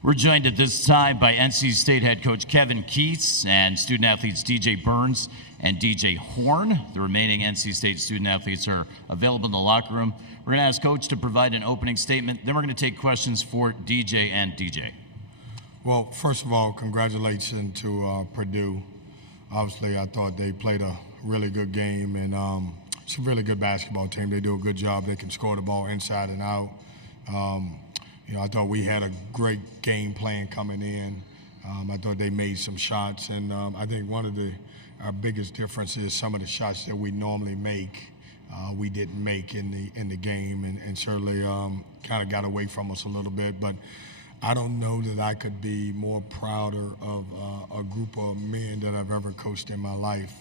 We're joined at this time by NC State head coach Kevin Keats and student athletes DJ Burns and DJ Horn. The remaining NC State student athletes are available in the locker room. We're going to ask Coach to provide an opening statement. Then we're going to take questions for DJ and DJ. Well, first of all, congratulations to Purdue. Obviously, I thought they played a really good game, and it's a really good basketball team. They do a good job. They can score the ball inside and out. I thought we had a great game plan coming in. I thought they made some shots, and I think one of our biggest differences is some of the shots that we normally make, we didn't make in the game, and certainly kind of got away from us a little bit. But I don't know that I could be more prouder of a group of men that I've ever coached in my life.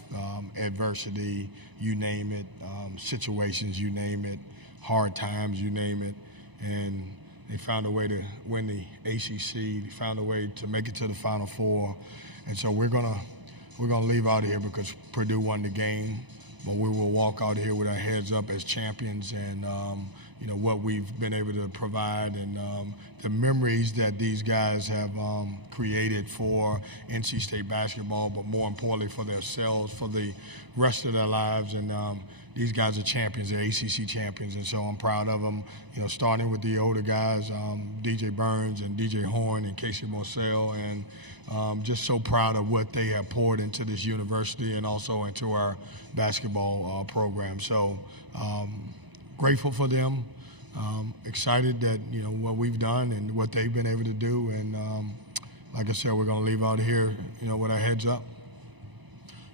Adversity, you name it, situations, you name it, hard times, you name it, and they found a way to win the ACC. They found a way to make it to the Final Four, and so we're gonna leave out of here because Purdue won the game, but we will walk out here with our heads up as champions, and what we've been able to provide, and the memories that these guys have created for NC State basketball, but more importantly for themselves, for the rest of their lives. And these guys are champions, they're ACC champions, and so I'm proud of them. Starting with the older guys, DJ Burns and DJ Horn and Casey Moselle, and just so proud of what they have poured into this university and also into our basketball program. So grateful for them, excited that what we've done and what they've been able to do, and like I said, we're going to leave out here with our heads up.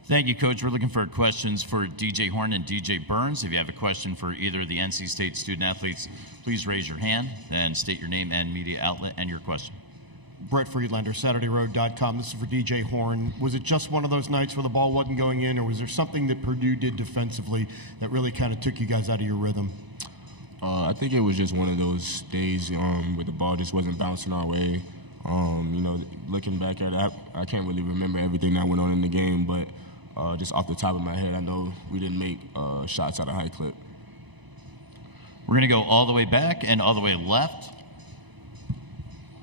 Thank you, Coach. We're looking for questions for DJ Horn and DJ Burns. If you have a question for either of the NC State student athletes, please raise your hand and state your name and media outlet and your question. Brett Friedlander, SaturdayRoad.com. This is for DJ Horn. Was it just one of those nights where the ball wasn't going in, or was there something that Purdue did defensively that really kind of took you guys out of your rhythm? I think it was just one of those days where the ball just wasn't bouncing our way. Looking back at it, I can't really remember everything that went on in the game, but just off the top of my head, I know we didn't make shots at a high clip. We're going to go all the way back and all the way left.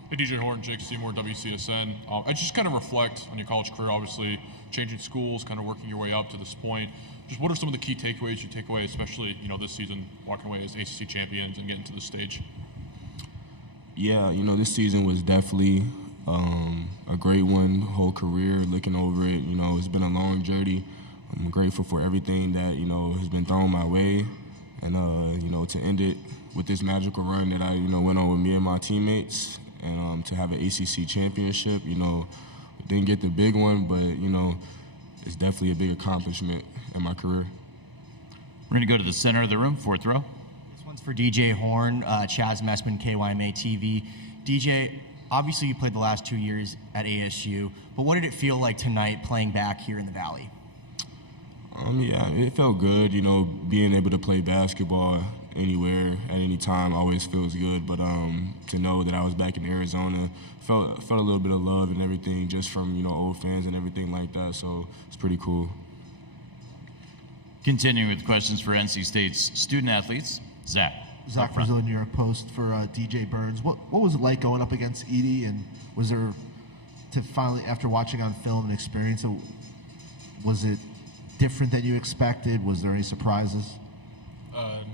Hey, DJ Horn, Jake Seymour, WCSN. I just kind of reflect on your college career, obviously changing schools, kind of working your way up to this point. Just what are some of the key takeaways you take away, especially this season, walking away as ACC champions and getting to the stage? Yeah, this season was definitely a great one. Whole career, looking over it, it's been a long journey. I'm grateful for everything that has been thrown my way, and to end it with this magical run that I went on with me and my teammates. And to have an ACC championship, didn't get the big one, but, it's definitely a big accomplishment in my career. We're going to go to the center of the room, fourth row. This one's for DJ Horn, Chaz Messman, KYMA TV. DJ, obviously you played the last 2 years at ASU, but what did it feel like tonight playing back here in the Valley? Yeah, it felt good, being able to play basketball anywhere at any time always feels good, but to know that I was back in Arizona felt a little bit of love and everything just from old fans and everything like that, so it's pretty cool. Continuing with questions for NC State's student athletes, Zach Brazil, New York Post for DJ Burns. What was it like going up against Edie, and was there to finally, after watching on film and experience it, was it different than you expected? Was there any surprises?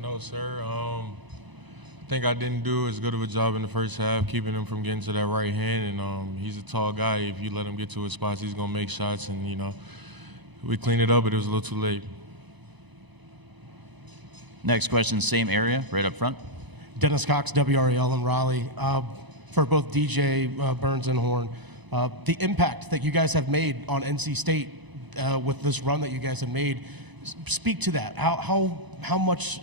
No, sir. I think I didn't do as good of a job in the first half, keeping him from getting to that right hand. And he's a tall guy. If you let him get to his spots, he's going to make shots. And, we cleaned it up, but it was a little too late. Next question, same area, right up front. Dennis Cox, WREL in Raleigh. For both DJ Burns and Horn, the impact that you guys have made on NC State with this run that you guys have made, speak to that. How much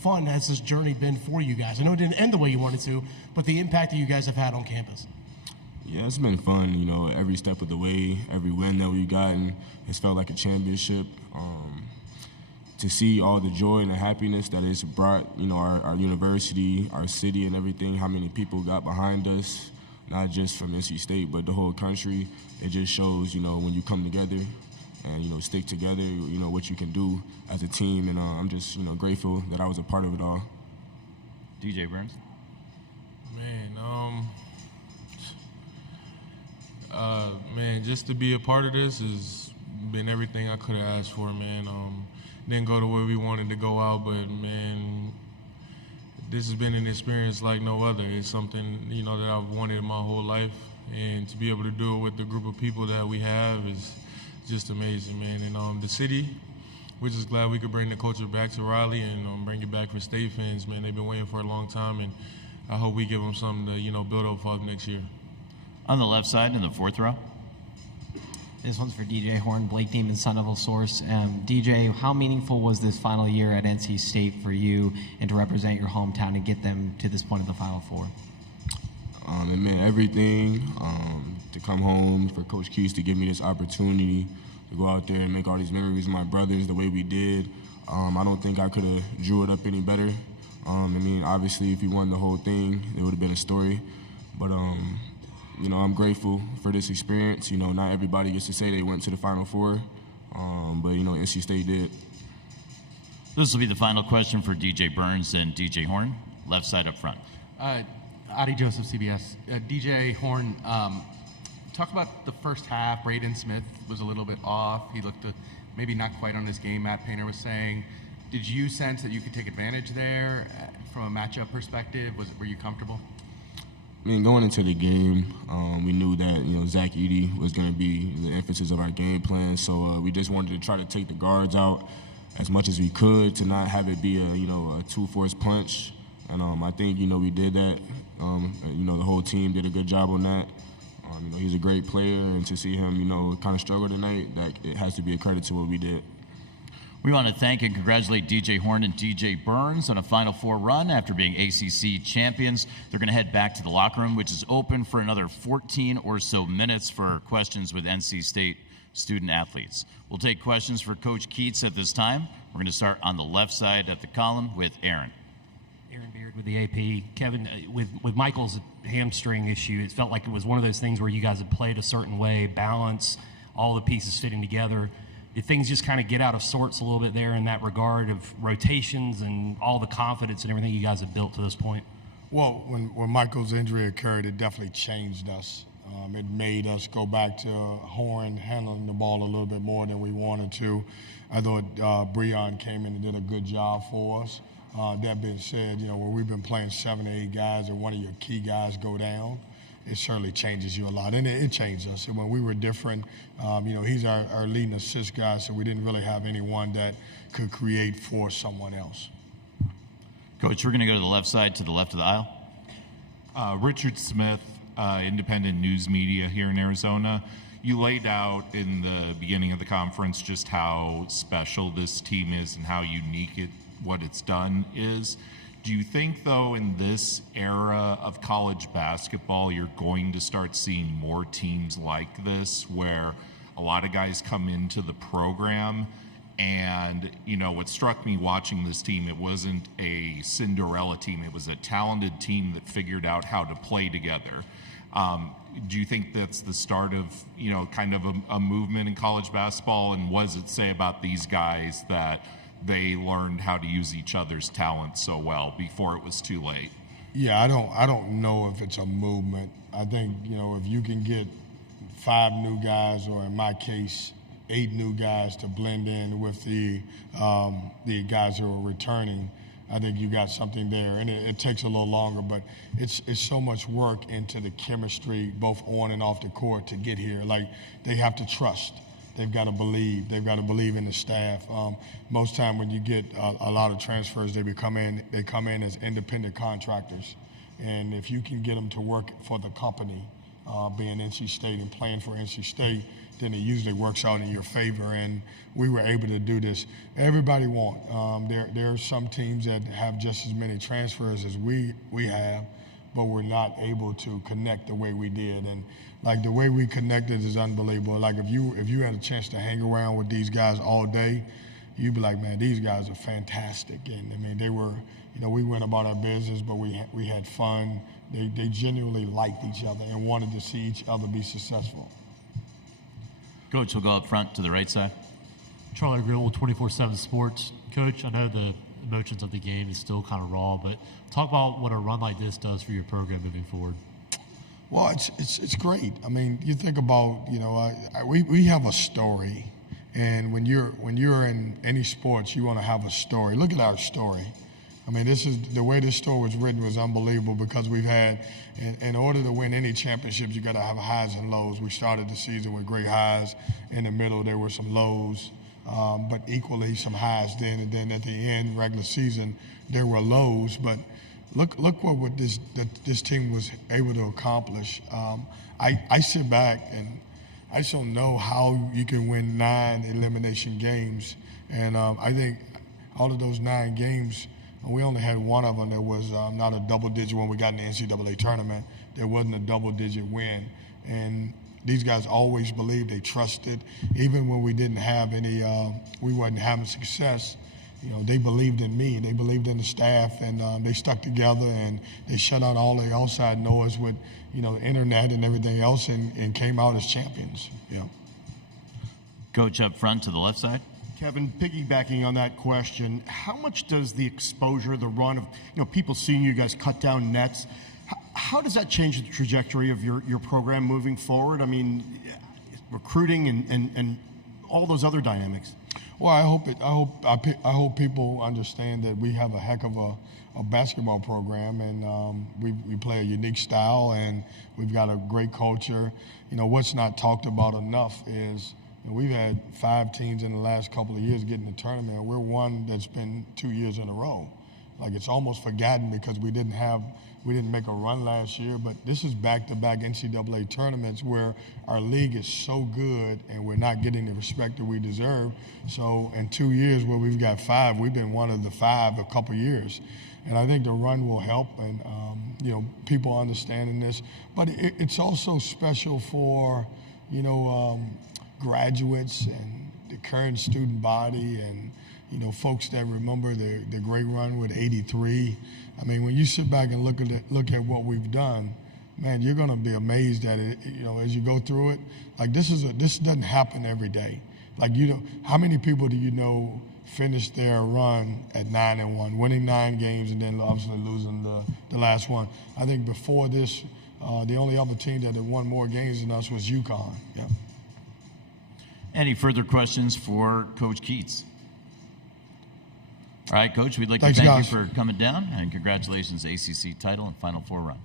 fun has this journey been for you guys? I know it didn't end the way you wanted to, but the impact that you guys have had on campus. Yeah, it's been fun, every step of the way, every win that we've gotten, it's felt like a championship. To see all the joy and the happiness that it's brought, our university, our city and everything, how many people got behind us, not just from NC State, but the whole country, it just shows, when you come together and, stick together, what you can do as a team. And I'm just, grateful that I was a part of it all. DJ Burns? Man, Man, just to be a part of this has been everything I could have asked for, man. Didn't go to where we wanted to go out, but man, this has been an experience like no other. It's something, you know, that I've wanted my whole life, and to be able to do it with the group of people that we have is just amazing, man. And the city, we're just glad we could bring the culture back to Raleigh and bring it back for state fans, man. They've been waiting for a long time, and I hope we give them something to, you know, build up for next year. On the left side in the fourth row. This one's for DJ Horn, Blake Demon, Son of a Source. DJ, how meaningful was this final year at NC State for you and to represent your hometown and get them to this point of the Final Four? It meant everything to come home, for Coach Keith to give me this opportunity to go out there and make all these memories with my brothers the way we did. I don't think I could have drew it up any better. I mean, obviously, if we won the whole thing, it would have been a story. But you know, I'm grateful for this experience. You know, not everybody gets to say they went to the Final Four, but, you know, NC State did. This will be the final question for DJ Burns and DJ Horn. Left side up front. Adi Joseph, CBS. DJ Horn, talk about the first half. Braden Smith was a little bit off. He looked maybe not quite on his game, Matt Painter was saying. Did you sense that you could take advantage there from a matchup perspective? Were you comfortable? I mean, going into the game, we knew that, you know, Zach Edey was going to be the emphasis of our game plan. So we just wanted to try to take the guards out as much as we could to not have it be a two-force punch. And I think, you know, we did that. You know, the whole team did a good job on that. You know, he's a great player, and to see him, you know, kind of struggle tonight, that it has to be a credit to what we did. We want to thank and congratulate DJ Horn and DJ Burns on a Final Four run after being ACC champions. They're going to head back to the locker room, which is open for another 14 or so minutes for questions with NC State student athletes. We'll take questions for Coach Keats at this time. We're going to start on the left side at the column with Aaron. Aaron Beard with the AP. Kevin, with Michael's hamstring issue, it felt like it was one of those things where you guys had played a certain way, balance, all the pieces fitting together. Did things just kind of get out of sorts a little bit there in that regard of rotations and all the confidence and everything you guys have built to this point? Well, when Michael's injury occurred, it definitely changed us. It made us go back to Horn handling the ball a little bit more than we wanted to. I thought Breon came in and did a good job for us. That being said, you know, when we've been playing 7 or 8 guys and one of your key guys go down, it certainly changes you a lot. And it changed us. And when we were different, you know, he's our leading assist guy, so we didn't really have anyone that could create for someone else. Coach, we're going to go to the left side, to the left of the aisle. Richard Smith, independent news media here in Arizona. You laid out in the beginning of the conference just how special this team is and how unique what it's done is. Do you think, though, in this era of college basketball, you're going to start seeing more teams like this where a lot of guys come into the program and, you know, what struck me watching this team, it wasn't a Cinderella team. It was a talented team that figured out how to play together. Do you think that's the start of, you know, kind of a movement in college basketball? And what does it say about these guys that they learned how to use each other's talent so well before it was too late? Yeah, I don't know if it's a movement. I think, you know, if you can get 5 new guys, or in my case, 8 new guys to blend in with the guys who are returning, I think you got something there. And it takes a little longer, but it's so much work into the chemistry, both on and off the court, to get here. Like, they have to trust. They've got to believe. They've got to believe in the staff. Most time when you get a lot of transfers, they come in as independent contractors. And if you can get them to work for the company, being NC State and playing for NC State, then it usually works out in your favor. And we were able to do this. Everybody won. There are some teams that have just as many transfers as we have, but we're not able to connect the way we did. And like, the way we connected is unbelievable. Like, if you had a chance to hang around with these guys all day, you'd be like, man, these guys are fantastic. And I mean, they were, you know, we went about our business, but we had fun. They genuinely liked each other and wanted to see each other be successful. Coach will go up front to the right side. Charlie Grill, 24/7 Sports. Coach, I know the emotions of the game is still kind of raw, but talk about what a run like this does for your program moving forward. Well, it's great. I mean, you think about, we have a story, and when you're in any sports, you want to have a story. Look at our story. I mean, this is the way this story was written was unbelievable because we've had, in order to win any championships, you got to have highs and lows. We started the season with great highs. In the middle, there were some lows, but equally some highs then. And then at the end, regular season, there were lows. But look what this team was able to accomplish. I sit back and I just don't know how you can win 9 elimination games. And I think out of those 9 games, we only had one of them that was not a double-digit when we got in the NCAA tournament. There wasn't a double-digit win. And these guys always believed, they trusted. Even when we didn't have any, we wasn't having success, they believed in me. They believed in the staff, and they stuck together, and they shut out all the outside noise with, internet and everything else, and came out as champions. Yeah. Coach up front to the left side. Kevin, piggybacking on that question, how much does the exposure, the run of people seeing you guys cut down nets, how does that change the trajectory of your program moving forward? I mean, recruiting and all those other dynamics. Well, I hope people understand that we have a heck of a basketball program, and we play a unique style, and we've got a great culture. What's not talked about enough is we've had 5 teams in the last couple of years get in the tournament, and we're one that's been 2 years in a row. Like, it's almost forgotten because we didn't make a run last year, but this is back-to-back NCAA tournaments where our league is so good and we're not getting the respect that we deserve. So in 2 years where we've got 5, we've been one of the 5 a couple years. And I think the run will help, and people understanding this. But it's also special for, graduates and the current student body and, folks that remember the great run with 83. I mean, when you sit back and look at what we've done, man, you're going to be amazed at it, as you go through it. Like, this doesn't happen every day. Like, how many people do you know finish their run at 9-1, winning 9 games and then obviously losing the last one? I think before this, the only other team that had won more games than us was UConn. Yeah. Any further questions for Coach Keats? All right, Coach, we'd like Thanks, to thank guys. you for coming down, and congratulations, ACC title and Final Four run.